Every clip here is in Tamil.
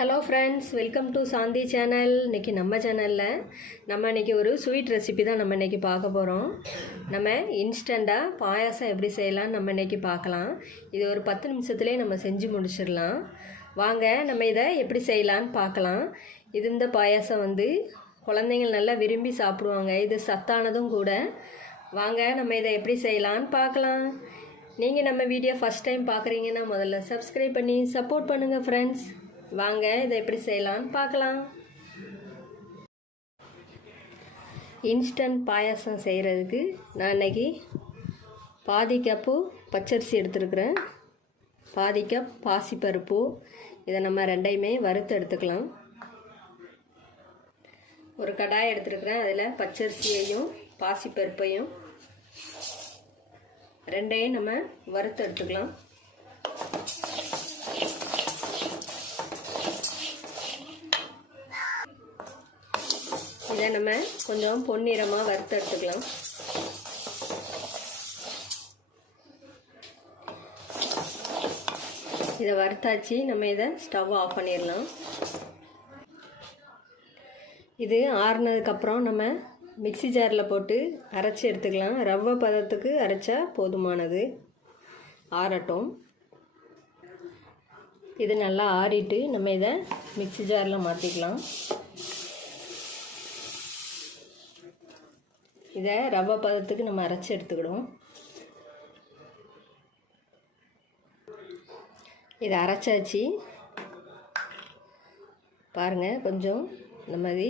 Hello friends, welcome to Shanti channel. இன்றைக்கி நம்ம சேனலில் இன்றைக்கி ஒரு ஸ்வீட் ரெசிபி தான் நம்ம இன்றைக்கி பார்க்க போகிறோம். நம்ம இன்ஸ்டண்ட்டாக பாயாசம் எப்படி செய்யலாம்னு நம்ம இன்றைக்கி பார்க்கலாம். இது ஒரு 10 நிமிஷத்துலேயே நம்ம செஞ்சு முடிச்சிடலாம். வாங்க நம்ம இதை எப்படி செய்யலான்னு பார்க்கலாம். இந்த பாயாசம் குழந்தைங்கள் நல்லா விரும்பி சாப்பிடுவாங்க. இது சத்தானதும் கூட. வாங்க நம்ம இதை எப்படி செய்யலான்னு பார்க்கலாம். நீங்கள் நம்ம வீடியோ ஃபஸ்ட் டைம் பார்க்குறீங்கன்னா முதல்ல சப்ஸ்கிரைப் பண்ணி சப்போர்ட் பண்ணுங்கள் ஃப்ரெண்ட்ஸ். வாங்க இதை எப்படி செய்யலான்னு பார்க்கலாம். இன்ஸ்டன்ட் பாயாசம் செய்கிறதுக்கு நான் இன்றைக்கி பாதி கப்பு பச்சரிசி எடுத்துருக்குறேன், பாதி கப் பாசிப்பருப்பு. இதை நம்ம ரெண்டையுமே வறுத்து எடுத்துக்கலாம். ஒரு கடாய் எடுத்துருக்குறேன், அதில் பச்சரிசியையும் பாசிப்பருப்பையும் ரெண்டையும் நம்ம வறுத்து எடுத்துக்கலாம். இதை நம்ம கொஞ்சம் பொன்னிறமாக வறுத்து எடுத்துக்கலாம். இதை வறுத்தாச்சு. நம்ம இதை ஸ்டவ் ஆஃப் பண்ணிடலாம். இது ஆறுனதுக்கப்புறம் நம்ம மிக்ஸி ஜாரில் போட்டு அரைச்சி எடுத்துக்கலாம். ரவை பதத்துக்கு அரைச்சா போதுமானது. ஆறட்டும். இது நல்லா ஆறிட்டு நம்ம இதை மிக்ஸி ஜாரில் மாற்றிக்கலாம். இதை ரவை பதத்துக்கு நம்ம அரைச்சி எடுத்துக்கிடுவோம். இதை அரைச்சாச்சு பாருங்கள். கொஞ்சம் இந்த மாதிரி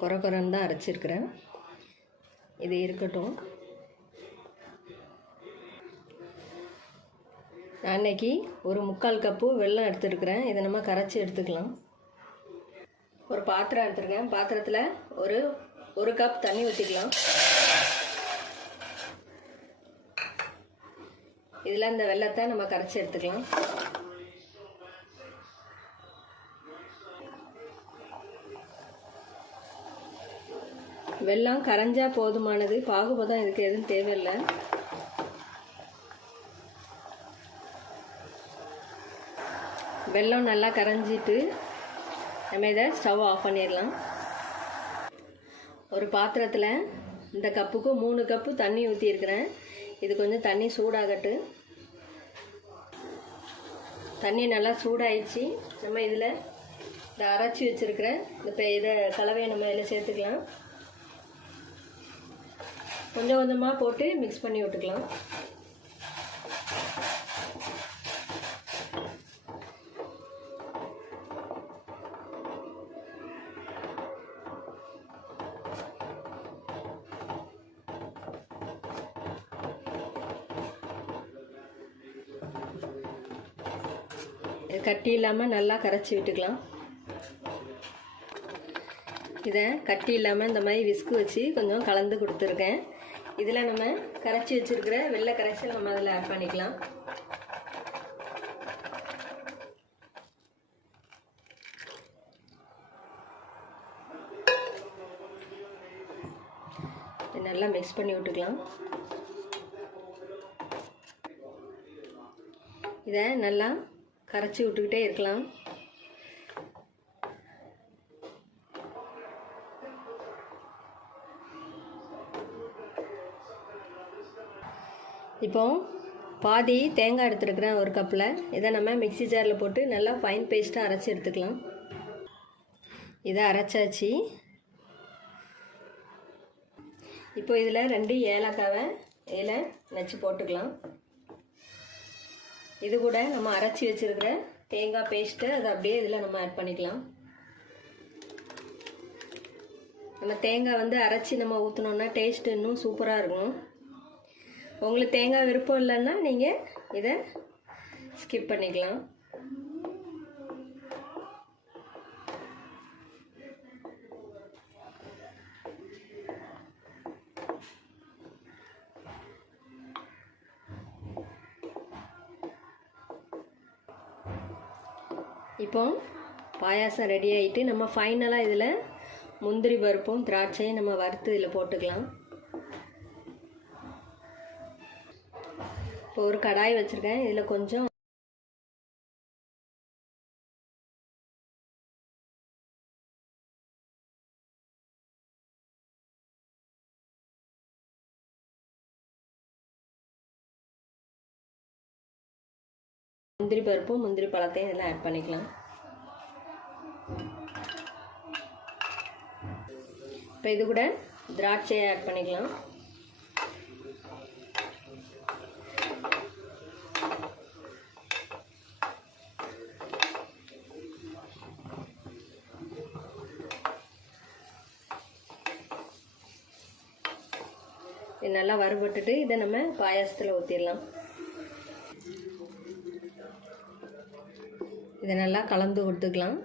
குறைன்னு தான் அரைச்சிருக்கிறேன். இது இருக்கட்டும். நான் அன்னைக்கு ஒரு 3/4 கப்பு வெல்லம் எடுத்துருக்கிறேன். இதை நம்ம கரைச்சி எடுத்துக்கலாம். ஒரு பாத்திரம் எடுத்துருக்கேன். பாத்திரத்தில் ஒரு கப் தண்ணி ஊற்றிக்கலாம். இதில் இந்த வெல்லத்தை நம்ம கரைச்சி எடுத்துக்கலாம். வெல்லம் கரைஞ்சா போதுமானது. பாகுபதம் இதுக்கு எதுவும் தேவையில்லை. வெல்லம் நல்லா கரைஞ்சிட்டு நம்ம இதை ஸ்டவ் ஆஃப் பண்ணிடலாம். ஒரு பாத்திரத்தில் இந்த கப்புக்கு 3 கப்பு தண்ணி ஊற்றிருக்கிறேன். இது கொஞ்சம் தண்ணி சூடாகட்டு. தண்ணி நல்லா சூடாயிடுச்சு. நம்ம இதில் இந்த அரைச்சி வச்சுருக்கிற இதை கலவையை நம்ம இதில் சேர்த்துக்கலாம். கொஞ்சம் கொஞ்சமாக போட்டு மிக்ஸ் பண்ணி விட்டுக்கலாம். கட்டி இல்லாமல் நல்லா கரைச்சி விட்டுக்கலாம். இதை கட்டி இல்லாமல் இந்த மாதிரி விஸ்கு வச்சு கொஞ்சம் கலந்து கொடுத்துருக்கேன். இதில் நம்ம கரைச்சி வச்சுருக்கிற வெள்ளை கரைசல் நம்ம அதில் ஆட் பண்ணிக்கலாம். நல்லா மிக்ஸ் பண்ணி விட்டுக்கலாம். இதை நல்லா கரைச்சி விட்டுக்கிட்டே இருக்கலாம். இப்போ பாதி தேங்காய் எடுத்துருக்குறேன் ஒரு கப்பில். இதை நம்ம மிக்ஸி ஜாரில் போட்டு நல்லா ஃபைன் பேஸ்ட்டாக அரைச்சி எடுத்துக்கலாம். இதை அரைச்சாச்சு. இப்போ இதில் 2 ஏலக்காவை இதில் நச்சு போட்டுக்கலாம். இது கூட நம்ம அரைச்சி வச்சுருக்கிற தேங்காய் பேஸ்ட்டு அதை அப்படியே இதில் நம்ம ஆட் பண்ணிக்கலாம். நம்ம தேங்காய் அரைச்சி நம்ம ஊற்றினோன்னா டேஸ்ட்டு இன்னும் சூப்பராக இருக்கும். உங்களுக்கு தேங்காய் விருப்பம் இல்லைன்னா நீங்கள் இதை ஸ்கிப் பண்ணிக்கலாம். இப்போ பாயாசம் ரெடி ஆகிட்டு நம்ம ஃபைனலாக இதில் முந்திரி பருப்பும் திராட்சையும் நம்ம வறுத்து இதில் போட்டுக்கலாம். இப்போ ஒரு கடாய் வச்சுருக்கேன். இதில் கொஞ்சம் முந்திரி பருப்பும் முந்திரி பழத்தையும் இதெல்லாம் ஆட் பண்ணிக்கலாம். இப்போ இது கூட திராட்சையை ஆட் பண்ணிக்கலாம். இது நல்லா வறுபட்டுட்டு இதை நம்ம பாயாசத்தில் ஊற்றிடலாம். இதை நல்லா கலந்து கொடுத்துக்கலாம்.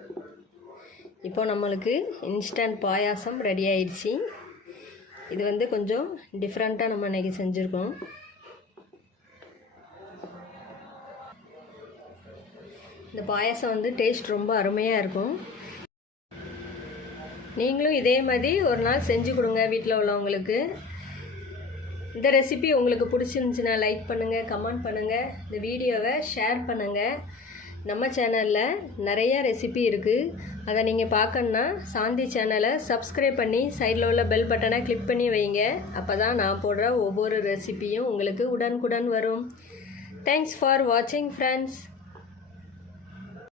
இப்போ நம்மளுக்கு இன்ஸ்டன்ட் பாயாசம் ரெடி ஆயிடுச்சு. இது கொஞ்சம் டிஃப்ரெண்ட்டாக நம்ம இன்றைக்கி செஞ்சுருக்கோம். இந்த பாயாசம் டேஸ்ட் ரொம்ப அருமையாக இருக்கும். நீங்களும் இதே மாதிரி ஒரு நாள் செஞ்சு கொடுங்க வீட்டில் உள்ளவங்களுக்கு. இந்த ரெசிபி உங்களுக்கு பிடிச்சிருந்துச்சுன்னா லைக் பண்ணுங்கள், கமெண்ட் பண்ணுங்கள், இந்த வீடியோவை ஷேர் பண்ணுங்கள். நம்ம சேனலில் நிறைய ரெசிபி இருக்குது. அதை நீங்கள் பார்க்கணுன்னா சாந்தி சேனலை சப்ஸ்கிரைப் பண்ணி சைடில் உள்ள பெல் பட்டனை கிளிக் பண்ணி வைங்க. அப்போ தான் நான் போடுற ஒவ்வொரு ரெசிபியும் உங்களுக்கு உடனுக்குடன் வரும். தேங்க்ஸ் ஃபார் வாட்சிங் ஃப்ரெண்ட்ஸ்.